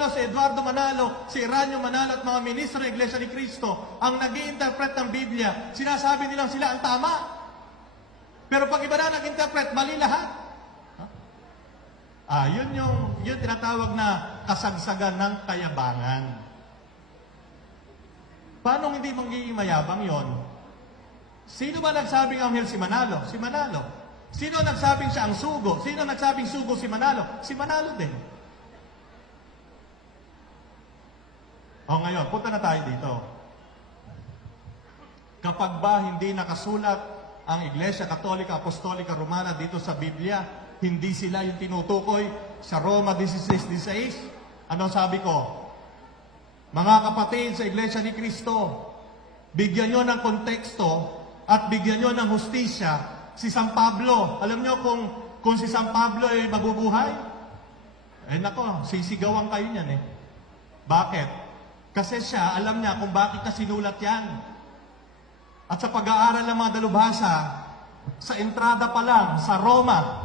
Manalo, si Eduardo Manalo, si Eranio Manalo at mga ministro ng Iglesia ni Cristo ang nag-i-interpret ng Biblia, sinasabi nilang sila ang tama. Pero pag iba na nag-interpret, mali lahat. Yun tinatawag na kasagsagan ng kayabangan. Paano hindi magiging mayabang yon? Sino ba nagsabing anghel si Manalo? Si Manalo. Sino nagsabing siya ang sugo? Sino nagsabing sugo si Manalo? Si Manalo din. Ngayon, punta na tayo dito. Kapag ba hindi nakasulat ang Iglesia Katolika Apostolika Romana dito sa Biblia, hindi sila yung tinutukoy sa Roma 16:16. Ano sabi ko? Mga kapatid sa Iglesia ni Cristo, bigyan nyo ng konteksto at bigyan nyo ng hustisya si San Pablo. Alam nyo kung si San Pablo ay mabubuhay? Nako, sisigawan kayo niyan eh. Bakit? Kasi siya, alam niya kung bakit na sinulat yan. At sa pag-aaral ng mga dalubhasa, sa entrada pa lang, sa Roma,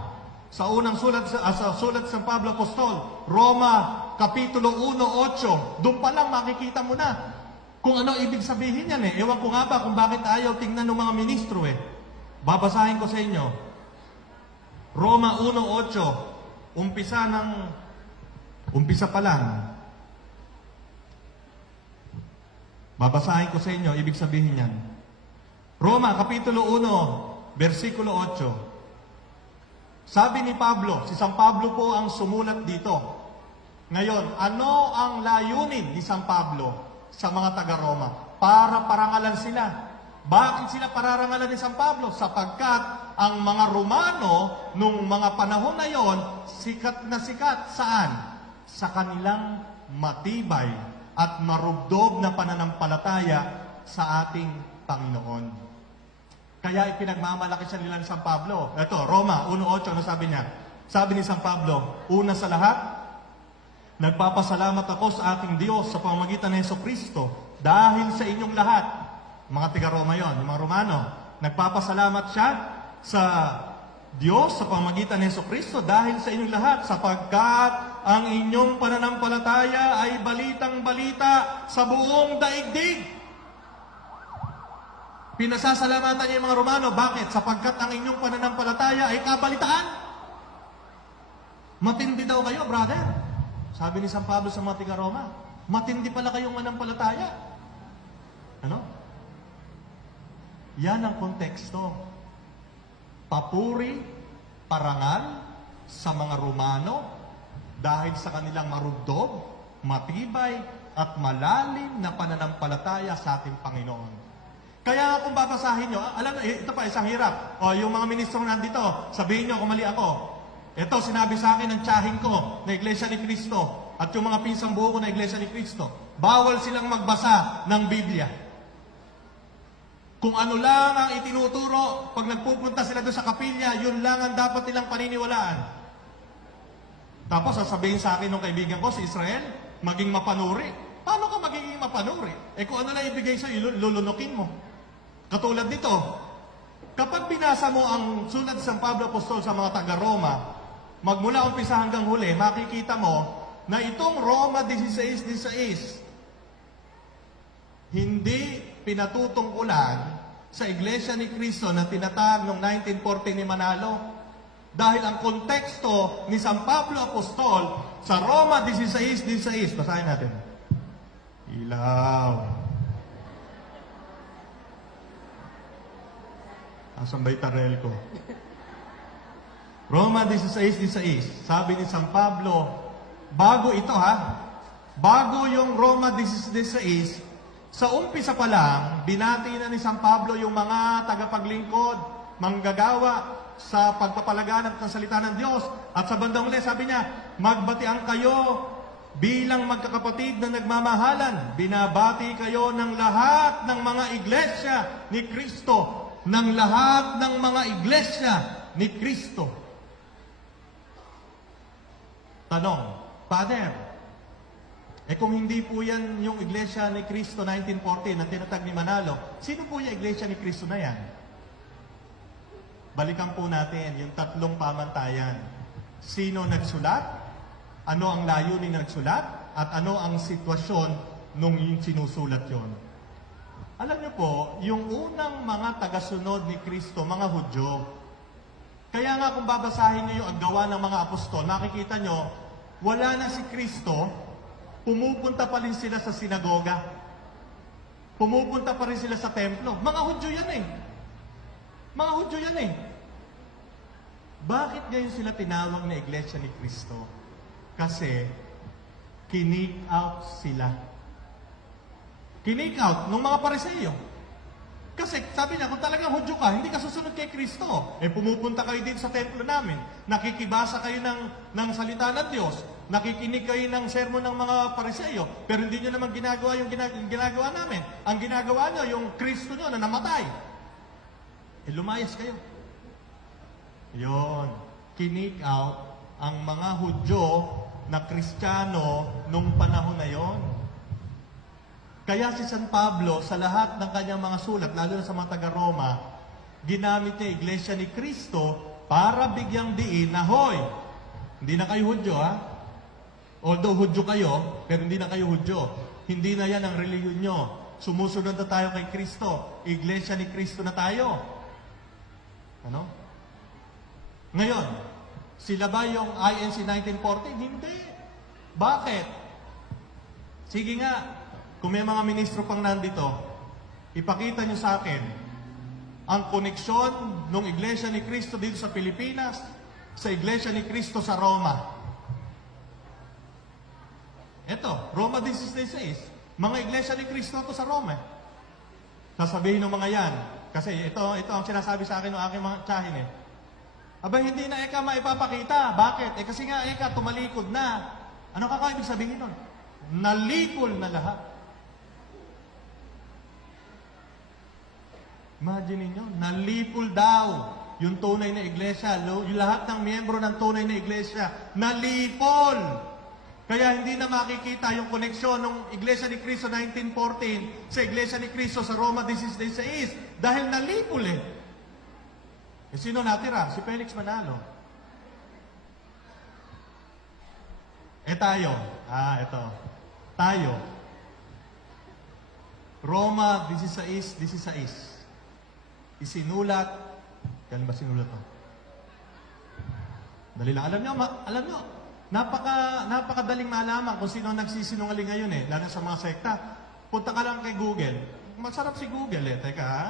sa unang sulat sa sulat San Pablo Apostol, Roma, Kapitulo 1:8, doon pa lang makikita mo na kung ano ibig sabihin yan eh. Ewan ko nga ba kung bakit ayaw tingnan ng mga ministro eh. Babasahin ko sa inyo. Roma 1:8, umpisa pa lang. Babasahin ko sa inyo, ibig sabihin yan. Roma, Kapitulo 1, versikulo 8. Sabi ni Pablo, si San Pablo po ang sumulat dito. Ngayon, ano ang layunin ni San Pablo sa mga taga-Roma? Para parangalan sila. Bakit sila pararangalan ni San Pablo? Sapagkat ang mga Romano, nung mga panahon na yon, sikat na sikat. Saan? Sa kanilang matibay at marubdob na pananampalataya sa ating Panginoon. Kaya ipinagmamalaki siya nila ni San Pablo. Ito, Roma 1:8, ano sabi niya? Sabi ni San Pablo, una sa lahat, nagpapasalamat ako sa aking Diyos sa pamamagitan ng Jesucristo dahil sa inyong lahat. Mga tiga-Roma yon, yung mga Romano. Nagpapasalamat siya sa Diyos sa pamamagitan ng Jesucristo dahil sa inyong lahat, sapagkat ang inyong pananampalataya ay balitang-balita sa buong daigdig. Pinasasalamatan niya yung mga Romano. Bakit? Sapagkat ang inyong pananampalataya ay kabalitaan. Matindi daw kayo, brother. Sabi ni San Pablo sa mga tiga-Roma, matindi pala kayong manampalataya. Ano? Yan ang konteksto. Papuri, parangal sa mga Romano dahil sa kanilang marubdob, matibay, at malalim na pananampalataya sa ating Panginoon. Kaya kung babasahin nyo, alam na, ito pa, isang hirap. Yung mga ministro nandito, sabihin nyo kung mali ako. Ito, sinabi sa akin ng tsahin ko na Iglesia ni Cristo at yung mga pinsang buo ko na Iglesia ni Cristo, bawal silang magbasa ng Biblia. Kung ano lang ang itinuturo, pag nagpupunta sila doon sa kapilya, yun lang ang dapat nilang paniniwalaan. Tapos sasabihin sa akin ng kaibigan ko, si Israel, maging mapanuri. Paano ka magiging mapanuri? Kung ano lang ibigay sa'yo, lulunukin mo. Katulad nito, kapag binasa mo ang sulat sa San Pablo Apostol sa mga taga-Roma, magmula umpisa hanggang huli, makikita mo na itong Roma 16:16, hindi pinatutungkulan sa Iglesia ni Cristo na tinatag noong 1940 ni Manalo. Dahil ang konteksto ni San Pablo Apostol sa Roma 16:16, basahin natin. Ilaw. Asan ba'y tarel ko? Roma 16:16, sabi ni San Pablo, bago ito bago yung Roma 16:16, sa umpisa pa lang, binati na ni San Pablo yung mga tagapaglingkod, manggagawa sa pagpapalaganap ng salita ng Diyos. At sa bandang huli, sabi niya, magbatian kayo bilang magkakapatid na nagmamahalan. Binabati kayo ng lahat ng mga iglesia ni Kristo. Ng lahat ng mga iglesia ni Kristo. Tanong, Father, kung hindi po yan yung iglesia ni Kristo 1940 na tinatag ni Manalo, sino po yung iglesia ni Kristo na yan? Balikan po natin yung tatlong pamantayan. Sino nagsulat? Ano ang layunin na nagsulat? at ano ang sitwasyon nung sinusulat yon. Alam niyo po, yung unang mga tagasunod ni Kristo, mga Hudyo, kaya nga kung babasahin niyo yung gawa ng mga apostol, makikita niyo, wala na si Kristo, pumupunta pa rin sila sa sinagoga. Pumupunta pa rin sila sa templo. Mga Hudyo yan eh. Mga Hudyo yan eh. Bakit ngayon sila tinawag na Iglesia ni Kristo? Kasi, kinik out sila. Kinik out ng mga Pariseo. Kasi sabi niya, kung talagang Hudyo ka, hindi ka susunod kay Kristo. Pumupunta kayo dito sa templo namin, nakikibasa kayo ng salita ng Diyos, nakikinig kayo ng sermon ng mga Pariseo, pero hindi nyo naman ginagawa yung ginagawa namin. Ang ginagawa nyo, yung Kristo nyo na namatay. Lumayas kayo. Yon, kinik out ang mga Hudyo na Kristiyano nung panahon na yon. Kaya si San Pablo, sa lahat ng kanyang mga sulat, lalo na sa mga taga-Roma, ginamit niya Iglesia ni Kristo para bigyang diin na, hoy, hindi na kayo Hudyo, ha? Although Hudyo kayo, pero hindi na kayo Hudyo. Hindi na yan ang reliyon nyo. Sumusunod na tayo kay Kristo. Iglesia ni Kristo na tayo. Ano? Ngayon, sila ba yung INC 1914? Hindi. Bakit? Sige nga, kung may mga ministro pang nandito, ipakita nyo sa akin ang koneksyon ng Iglesia ni Kristo dito sa Pilipinas sa Iglesia ni Kristo sa Roma. Ito, Roma 16:16. Mga Iglesia ni Kristo ito sa Roma. Sasabihin ng mga yan, kasi ito ang sinasabi sa akin ng aking mga tsahin eh. Aba, hindi na eka maipapakita. Bakit? Kasi nga eka tumalikod na. Ano kakaibig sabihin nun? Nalikol na lahat. Imagine niyo, nalipol daw yung tunay na iglesia. Yung lahat ng miyembro ng tunay na iglesia, nalipol. Kaya hindi na makikita yung koneksyon ng Iglesia ni Cristo 1914 sa Iglesia ni Cristo sa Roma 16:16 dahil nalipol eh. Sino natira? Si Felix Manalo. Tayo. Ito. Tayo. Roma 16:16. Isinulat. Kailan ba sinulat to? Dali lang. Alam nyo, napakadaling malaman kung sino nagsisinungaling ngayon eh, lalo sa mga sekta. Punta ka lang kay Google. Masarap si Google eh. Teka ha?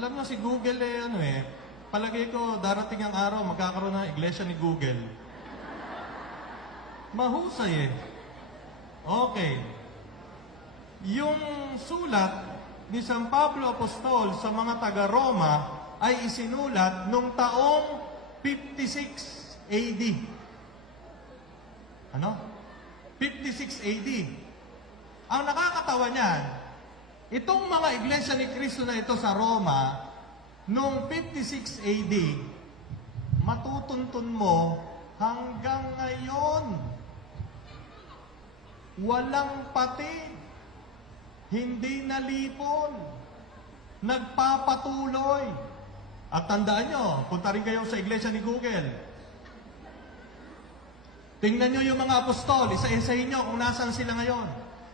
Alam nyo si Google eh, palagay ko darating ang araw magkakaroon ng iglesia ni Google. Mahusay eh. Okay. Yung sulat ni San Pablo Apostol sa mga taga-Roma ay isinulat noong taong 56 AD. Ano? 56 AD. Ang nakakatawa niyan, itong mga iglesia ni Kristo na ito sa Roma, noong 56 AD, matutuntun mo hanggang ngayon. Walang patid. Hindi nalipol. Nagpapatuloy. At tandaan nyo, punta rin kayo sa iglesia ni Google. Tingnan nyo yung mga apostol, isa-isahin nyo kung nasaan sila ngayon.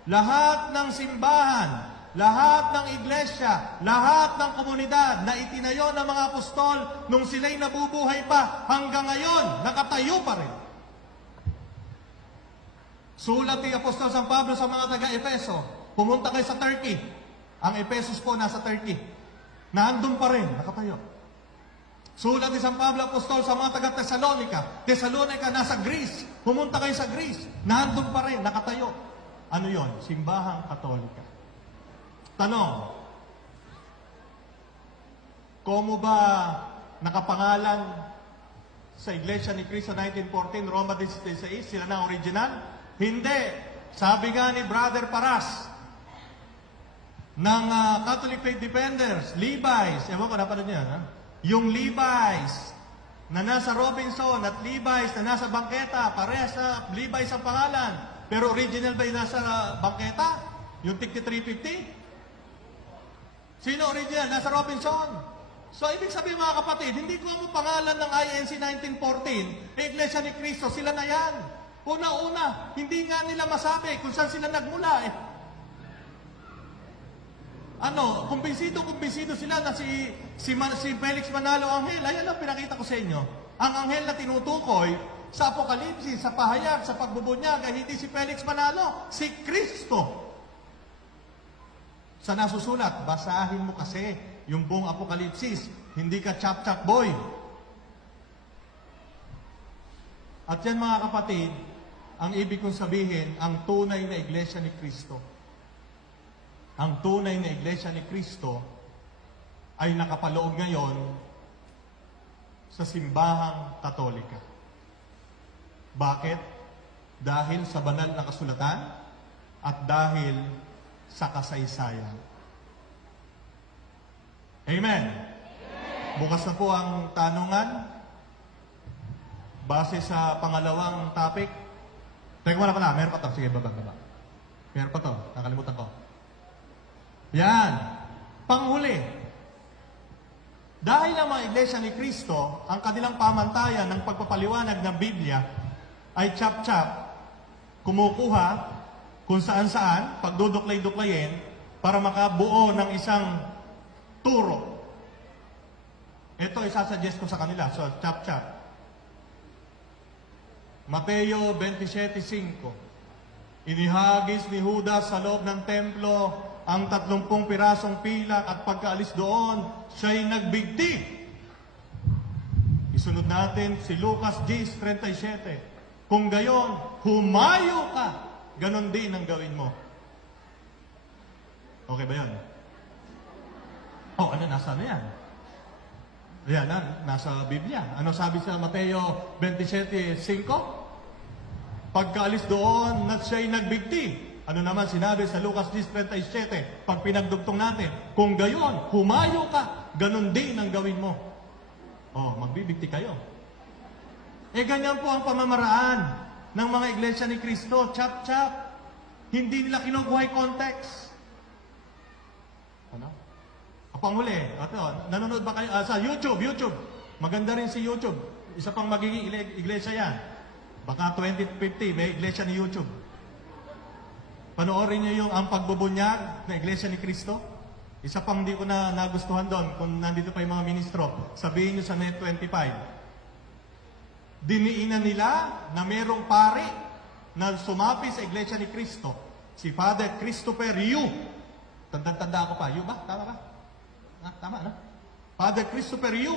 Lahat ng simbahan, lahat ng iglesia, lahat ng komunidad na itinayo ng mga apostol nung sila'y nabubuhay pa, hanggang ngayon, nakatayo pa rin. Sulat ni Apostol San Pablo sa mga taga-Efeso, pumunta kayo sa Turkey. Ang Ephesus po nasa Turkey. Naandun pa rin, nakatayo. Sulat ni San Pablo Apostol sa mga taga-Thessalonica. Thessalonica nasa Greece. Pumunta kayo sa Greece. Naandun pa rin, nakatayo. Ano yon? Simbahang Katolika. Tanong, komo ba nakapangalan sa Iglesia ni Cristo 1914, Roma 16:16, sila na original? Hindi. Sabi nga ni Brother Paras ng Catholic Faith Defenders, Levi's, ewan ko, napanood niya, ha? Yung Levi's na nasa Robinson at Levi's na nasa bangketa, parehas na Levi's ang pangalan. Pero original ba yung nasa bangketa? Yung tigti 350? Sino original? Nasa Robinson. So, ibig sabihin mga kapatid, hindi ko mo pangalan ng INC 1914, Iglesia ni Cristo, sila na yan. Una-una, hindi nga nila masabi kung saan sila nagmula eh. Kumbinsido sila na si Felix Manalo Anghel. Ayan ang pinakita ko sa inyo. Ang anghel na tinutukoy sa Apokalipsis, sa pahayag, sa pagbubunyag, ay hindi si Felix Manalo, si Kristo. Sa nasusulat, basahin mo kasi yung buong Apokalipsis. Hindi ka chap-chap boy. At yan mga kapatid, ang ibig kong sabihin, ang tunay na iglesia ni Kristo. Ang tunay na iglesia ni Kristo ay nakapaloob ngayon sa simbahang Katolika. Bakit? Dahil sa banal na kasulatan at dahil sa kasaysayan. Amen. Bukas na po ang tanungan base sa pangalawang topic. Teka mo na pala, meron pa to. Sige, baba. Meron pa to, nakalimutan ko. Yan. Panghuli. Dahil ang mga iglesia ni Kristo, ang kanilang pamantayan ng pagpapaliwanag ng Biblia ay chap-chap, kumukuha kung saan-saan, pagduduklay-duklayin, para makabuo ng isang turo. Ito isasuggest ko sa kanila. So, chap-chap. Mateo 27:5. Inihagis ni Judas sa loob ng templo ang 30 pirasong pilak at pagkaalis doon, siya'y nagbigti. Isunod natin si Lucas 10:37. Kung gayon, humayo ka. Ganon din ang gawin mo. Okay ba yan? Nasa yan? Yan, nasa Biblia. Ano sabi sa Mateo 27:5? Pagkaalis doon, siya'y nagbigti. Ano naman sinabi sa Lucas 10:37? Pag pinagdugtong natin, kung gayon, humayo ka, ganun din ang gawin mo. Magbibigti kayo. Ganyan po ang pamamaraan ng mga iglesia ni Kristo. Chap-chap. Hindi nila kinukuha yung context. Panghuli, nanonood ba kayo? Sa YouTube. Maganda rin si YouTube. Isa pang magiging iglesia yan. Baka 2050, may iglesia ni YouTube. Panoorin niyo yung ang pagbubunyag na iglesia ni Kristo. Isa pang hindi ko na nagustuhan doon, kung nandito pa yung mga ministro, sabihin niyo sa Net 25. Diniinan nila na merong pari na sumapi sa iglesia ni Kristo. Si Father Christopher Yu. Tanda-tanda ako pa. Yu ba? Tama ba? Tama, no? Father Christopher Yu.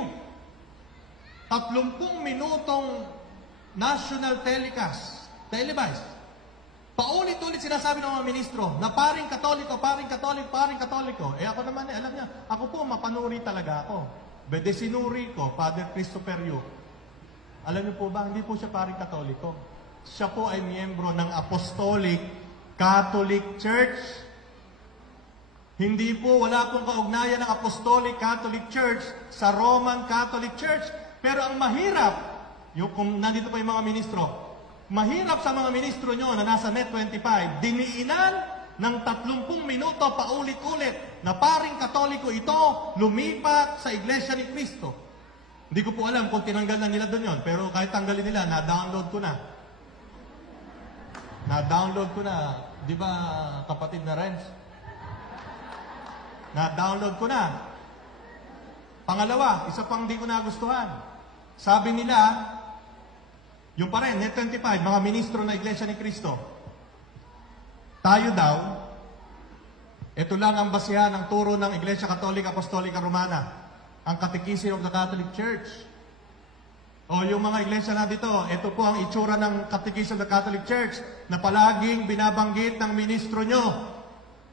30 minutong national telecast, televised. Paulit-ulit sinasabi ng mga ministro na paring Katoliko. Ako naman, alam niya, ako po, mapanuri talaga ako. Bede sinuri ko, Father Christopher Yu. Alam niyo po ba, hindi po siya paring Katoliko. Siya po ay miyembro ng Apostolic Catholic Church. Hindi po, wala pong kaugnayan ng Apostolic Catholic Church sa Roman Catholic Church. Pero ang mahirap, kung nandito pa yung mga ministro, mahirap sa mga ministro nyo na nasa Net 25, diniinan ng 30 minuto paulit-ulit na paring Katoliko ito, lumipat sa Iglesia ni Cristo. Hindi ko po alam kung tinanggal na nila doon yon, pero kahit tanggalin nila, na-download ko na. Di ba, kapatid na Renz? Na-download ko na. Pangalawa, isa pang di ko nagustuhan. Sabi nila, yung pa rin, Net 25, mga ministro na Iglesia ni Cristo. Tayo daw, ito lang ang basihan ng turo ng Iglesia Katolika Apostolika Romana, ang Catechism of the Catholic Church. O yung mga iglesia na dito, ito po ang itsura ng Catechism of the Catholic Church na palaging binabanggit ng ministro nyo.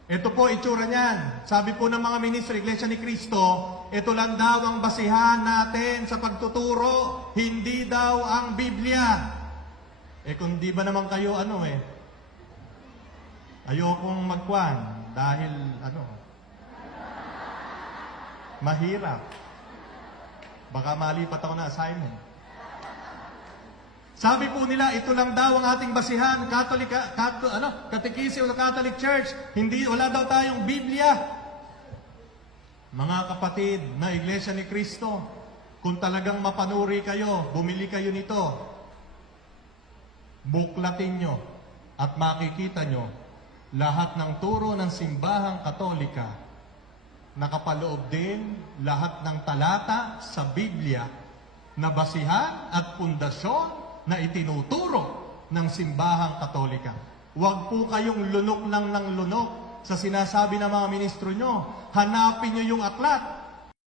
Ito po itsura niyan. Sabi po ng mga ministro, Iglesia ni Cristo, ito lang daw ang basihan natin sa pagtuturo, hindi daw ang Biblia. Kung di ba naman kayo, ayokong magkwan dahil, mahirap. Baka malipat ako na assignment. Sabi po nila, ito lang daw ang ating basihan, Catechism of the Catholic Church. Wala daw tayong Biblia. Mga kapatid na Iglesia ni Cristo, kung talagang mapanuri kayo, bumili kayo nito. buklatin nyo at makikita nyo lahat ng turo ng simbahang Katolika. Nakapaloob din lahat ng talata sa Biblia na basihan at pundasyon na itinuturo ng simbahang Katolika. Huwag po kayong lunok lang ng lunok sa sinasabi ng mga ministro nyo. Hanapin nyo yung aklat.